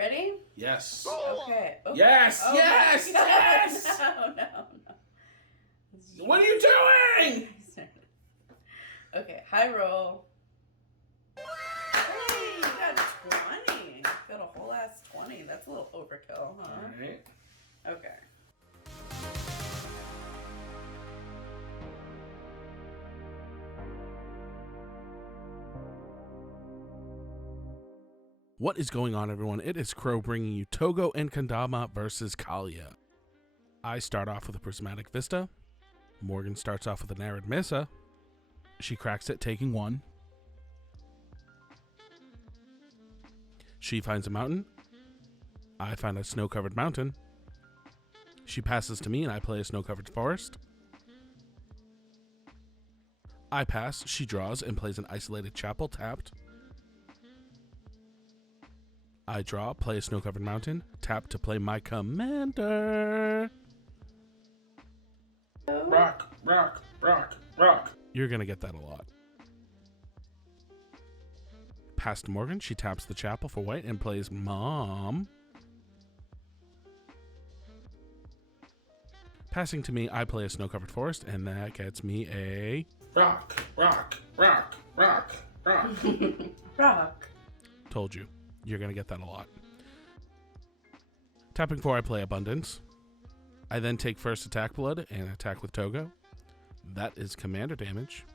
ready? Yes. Okay. Oh. Yes, Oh, yes, no, yes! No. What are you doing? Okay, high roll. Hey, you got 20. You got a whole ass 20. That's a little overkill, huh? All right. Okay. What is going on, everyone? It is Crow bringing you Toggo and Kodama versus Kaalia. I start off with a prismatic vista. Morgan starts off with an arid mesa. She cracks it, taking 1. She finds a mountain. I find a snow-covered mountain. She passes to me and I play a snow-covered forest. I pass, she draws and plays an isolated chapel tapped. I draw, play a snow-covered mountain, tap to play my commander. Rock, rock, rock, rock. You're gonna get that a lot. Past Morgan, she taps the chapel for white and plays Mom. Passing to me, I play a snow-covered forest, and that gets me a... Rock, rock, rock, rock, rock. Rock. Told you. You're going to get that a lot. Tapping 4, I play Abundance. I then take first attack blood and attack with Toggo. That is commander damage.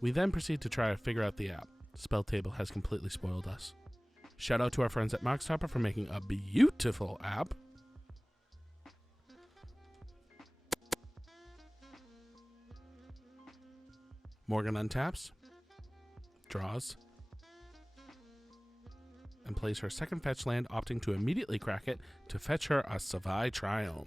We then proceed to try to figure out the app. Spell table has completely spoiled us. Shout out to our friends at Moxtopper for making a beautiful app. Morgan untaps, draws, and plays her second fetch land, opting to immediately crack it to fetch her a Savai Triome.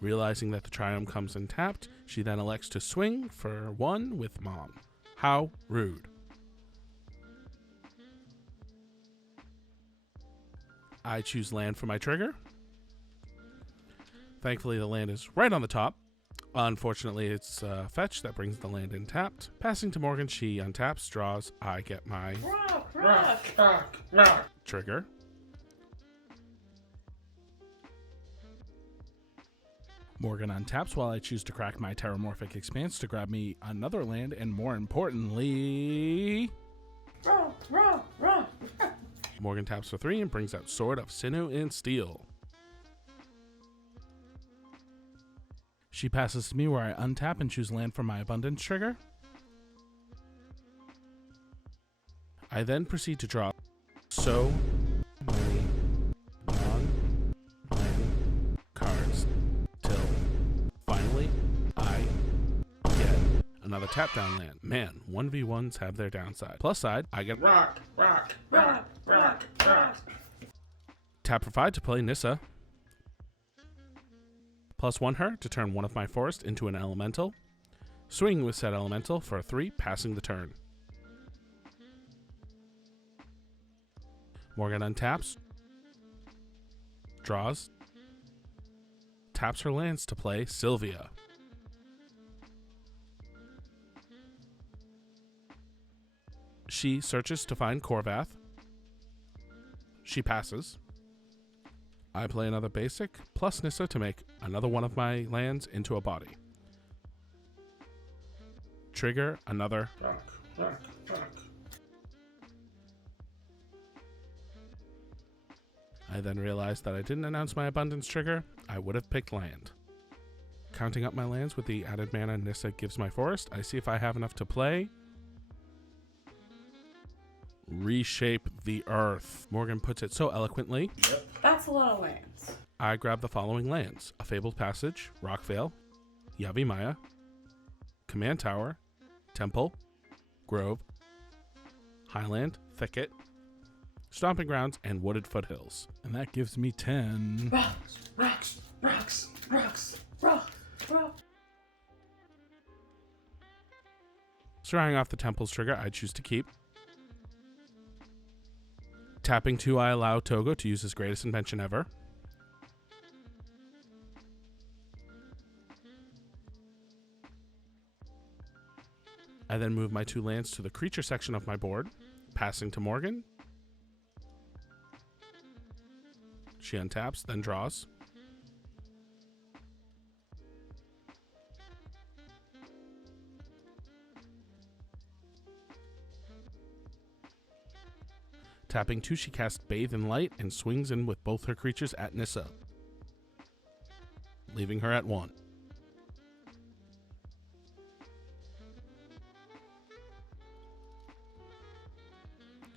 Realizing that the Triome comes untapped, she then elects to swing for 1 with Mom. How rude. I choose land for my trigger. Thankfully, the land is right on the top. Unfortunately, it's fetch that brings the land in tapped. Passing to Morgan, she untaps, draws. I get my rock trigger. Morgan untaps while I choose to crack my Terramorphic Expanse to grab me another land, and more importantly... Morgan taps for 3 and brings out Sword of Sinew and Steel. She passes to me where I untap and choose land for my Abundance trigger. I then proceed to draw so many non-land cards till finally I get another tap down land. Man, 1v1s have their downside. Plus side, I get rock. Tap for 5 to play Nissa. +1 her to turn one of my forests into an elemental. Swing with said elemental for a 3, passing the turn. Morgan untaps. Draws. Taps her lands to play Sylvia. She searches to find Korvath. She passes. I play another basic, plus Nissa to make another one of my lands into a body. Trigger another rock. I then realized that I didn't announce my Abundance trigger. I would have picked land. Counting up my lands with the added mana Nissa gives my forest, I see if I have enough to play. Reshape the earth. Morgan puts it so eloquently. Yep. That's a lot of lands. I grab the following lands: A Fabled Passage, Rockvale, Yavimaya, Command Tower, Temple, Grove, Highland, Thicket, Stomping Grounds, and Wooded Foothills. And that gives me 10. Rocks. Starting off the Temple's trigger, I choose to keep. Tapping 2, I allow Toggo to use his greatest invention ever. I then move my 2 lands to the creature section of my board, passing to Morgan. She untaps, then draws. Tapping 2, she casts Bathe in Light and swings in with both her creatures at Nissa, leaving her at 1.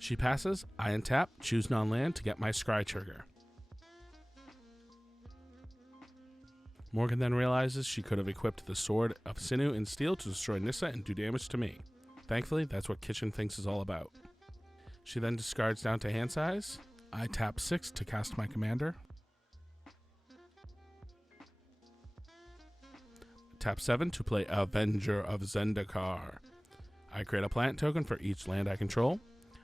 She passes, I untap, choose non-land to get my scry trigger. Morgan then realizes she could have equipped the Sword of Sinew and Steel to destroy Nissa and do damage to me. Thankfully, that's what Kitchen Finks is all about. She then discards down to hand size. I tap 6 to cast my commander. Tap 7 to play Avenger of Zendikar. I create a plant token for each land I control.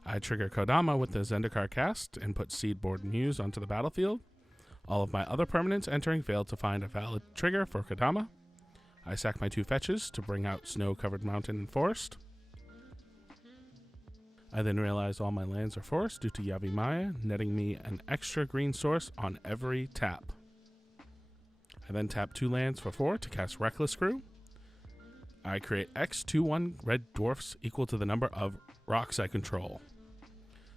I trigger Kodama with the Zendikar cast and put Seedboard Muse onto the battlefield. All of my other permanents entering failed to find a valid trigger for Kodama. I sack my 2 fetches to bring out Snow-Covered Mountain and Forest. I then realize all my lands are forest due to Yavimaya, netting me an extra green source on every tap. I then tap 2 lands for 4 to cast Reckless Crew. I create X 2/1 red dwarfs equal to the number of rocks I control.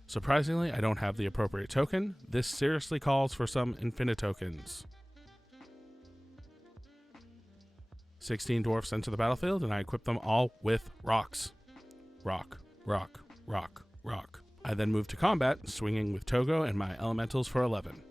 Surprisingly, I don't have the appropriate token. This seriously calls for some infinite tokens. 16 dwarfs enter the battlefield, and I equip them all with rocks. Rock, rock, rock, rock. I then move to combat, swinging with Toggo and my elementals for 11.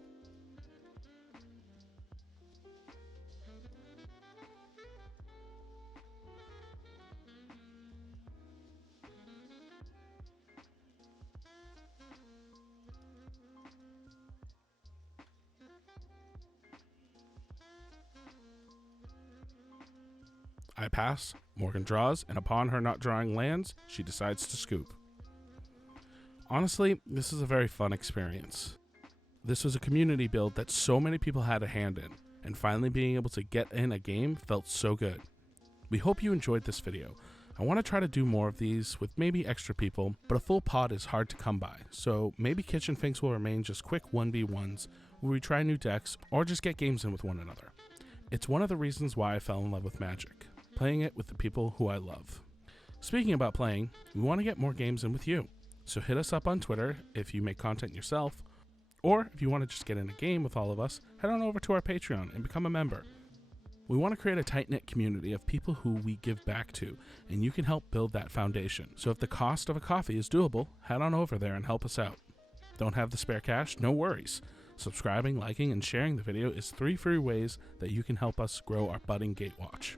I pass, Morgan draws, and upon her not drawing lands, she decides to scoop. Honestly, this is a very fun experience. This was a community build that so many people had a hand in, and finally being able to get in a game felt so good. We hope you enjoyed this video. I want to try to do more of these with maybe extra people, but a full pod is hard to come by, so maybe Kitchen Finks will remain just quick 1v1s where we try new decks or just get games in with one another. It's one of the reasons why I fell in love with Magic, playing it with the people who I love. Speaking about playing, we want to get more games in with you. So hit us up on Twitter if you make content yourself, or if you want to just get in a game with all of us, head on over to our Patreon and become a member. We want to create a tight-knit community of people who we give back to, and you can help build that foundation. So if the cost of a coffee is doable, head on over there and help us out. Don't have the spare cash? No worries. Subscribing, liking, and sharing the video is 3 free ways that you can help us grow our budding Gatewatch.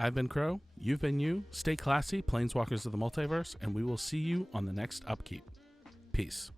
I've been Crow, you've been you, stay classy, Planeswalkers of the Multiverse, and we will see you on the next upkeep. Peace.